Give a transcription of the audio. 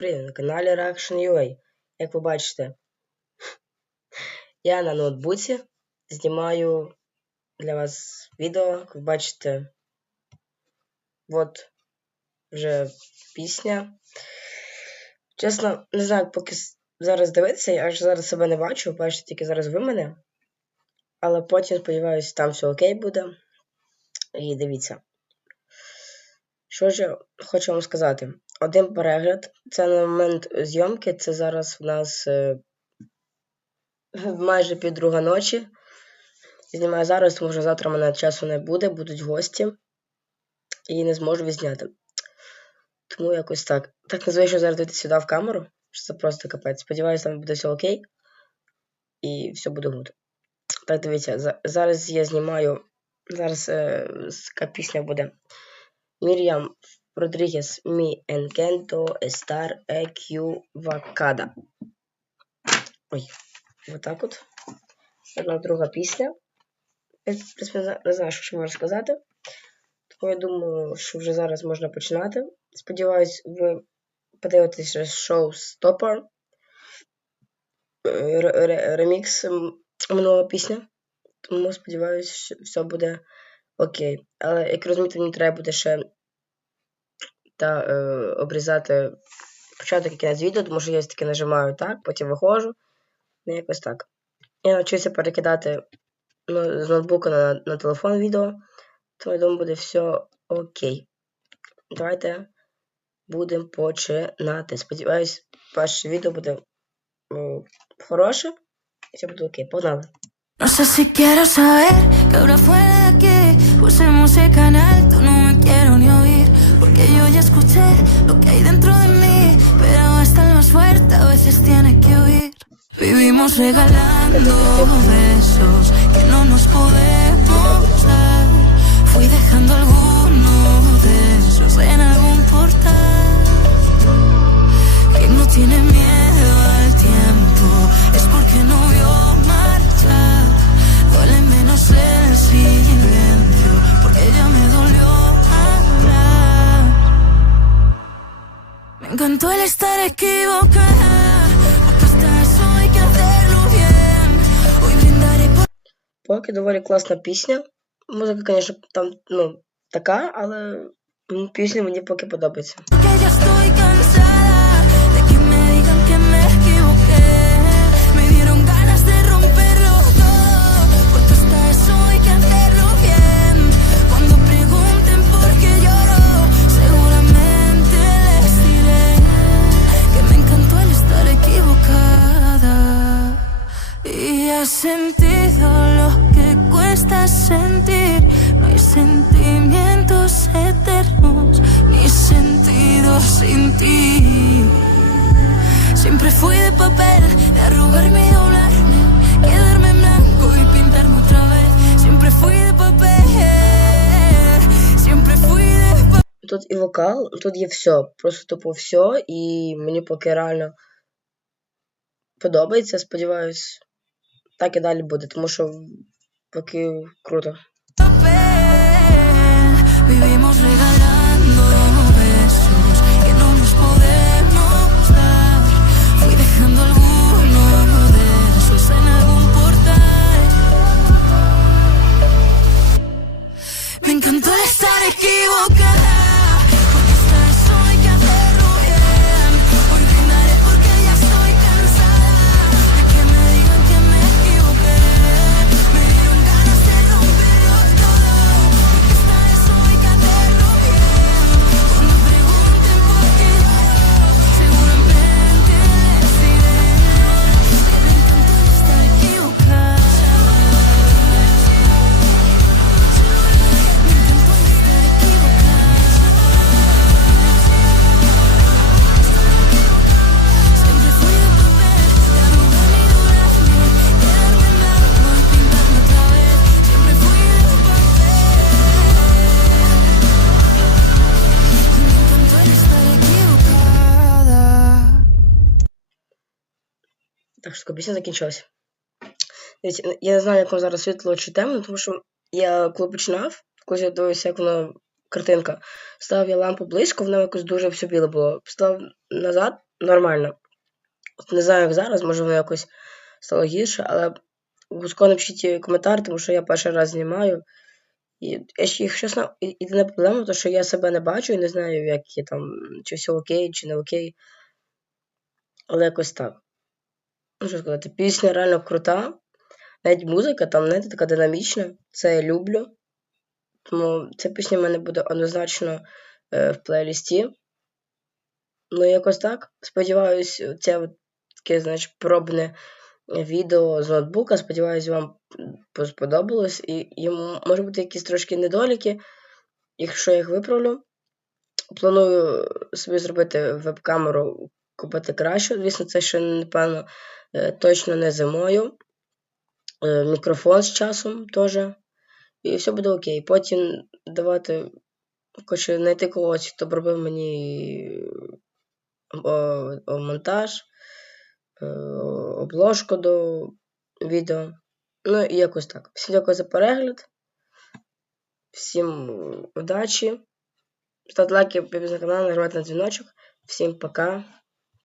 Привіт, на каналі Reaction.ua. Як ви бачите, я на ноутбуці знімаю для вас відео. Як ви бачите, от вже пісня. Чесно, не знаю, поки зараз дивитися, я ж зараз себе не бачу, бачите тільки зараз ви мене. Але потім, сподіваюся, там все окей буде. І дивіться. Що ж я хочу вам сказати? Один перегляд. Це на момент зйомки. Це зараз в нас е, майже пів друга ночі. Знімаю зараз, тому що завтра мене часу не буде, будуть гості. І не зможу відзняти. Тому якось так. Так незвично зараз дивитися сюди в камеру. що Це просто капець. Сподіваюся, там буде все окей. І все буде гуд. Так, дивіться, зараз я знімаю. Зараз е, пісня буде. Мір'ям Родрігес Мі Енкенто Естар Екювакада. Ой, отак от. Одна друга пісня. Я, в принципі, не знаю, що ще можу сказати. Тому я думаю, що вже зараз можна починати. Сподіваюсь, ви подивитесь шоу Стопор. Ремікс м, минулого пісня. Тому сподіваюся, що все буде окей. Але як розумієте, мені треба буде ще та е, обрізати початок кінець відео, тому що я таки нажимаю так, потім виходжу. Ну, якось так. Я навчився перекидати ну, з ноутбука на, на телефон відео, тому я думаю, буде все окей. Давайте будемо починати. Сподіваюсь, ваше відео буде е, хороше. І все буде окей. Погнали. No sé si quiero saber que ahora fuera de aquí puse música en alto, no me quiero ni oír Porque yo ya escuché lo que hay dentro de mí Pero hasta el más fuerte a veces tiene que oír Vivimos regalando besos que no nos podemos El estar equivocada. Porque hasta eso hay que hacerlo bien. Hoy brindaré por Поки доволі класна пісня. Музика, звісно, там ну, така, але пісня мені поки подобається. Sentimientos eternos, ni sentido sin ti. Siempre fui de papel, de arrugarme y doblarme, quedarme en blanco y pintarme otra vez. Siempre fui de papel, siempre fui de papel. Тут і вокал, тут є все. Просто тупо все, і мені поки реально подобається, сподіваюсь, так і далі буде, тому що поки круто. Vivimos regalando besos que no nos podemos dar. Fui dejando alguno de esos en algún portal. Me encantó estar equivocada. Що пісня закінчилася. Ну, я не знаю, як вам зараз світло чи темно, тому що я коли починав, коли я дивився, як воно картинка, ставив я лампу близько, воно якось дуже все біле було. Став назад, нормально. Не знаю, як зараз, може воно якось стало гірше, але обов'язково напишіть коментар, тому що я перший раз знімаю. І чесно, єдина проблема, то що я себе не бачу і не знаю, як я там, чи все окей, чи не окей. Але якось так. Ну, що сказати, пісня реально крута. Навіть музика там, знаєте, така динамічна. Це я люблю. Тому ця пісня в мене буде однозначно е, в плейлісті. Ну, якось так. Сподіваюсь, це таке, значить, пробне відео з ноутбука. Сподіваюсь, вам сподобалось. І, і може бути якісь трошки недоліки. Якщо я їх виправлю, планую собі зробити веб-камеру, купити кращу. Звісно, це ще, напевно, е, точно не зимою. Е, Мікрофон з часом теж. І все буде окей. Потім давати, хочу знайти когось, хто б робив мені о, монтаж, е, обложку до відео. Ну і якось так. Всім дякую за перегляд. Всім удачі. Ставте лайки, підписуйтесь на канал, нажимайте на дзвіночок. Всім пока.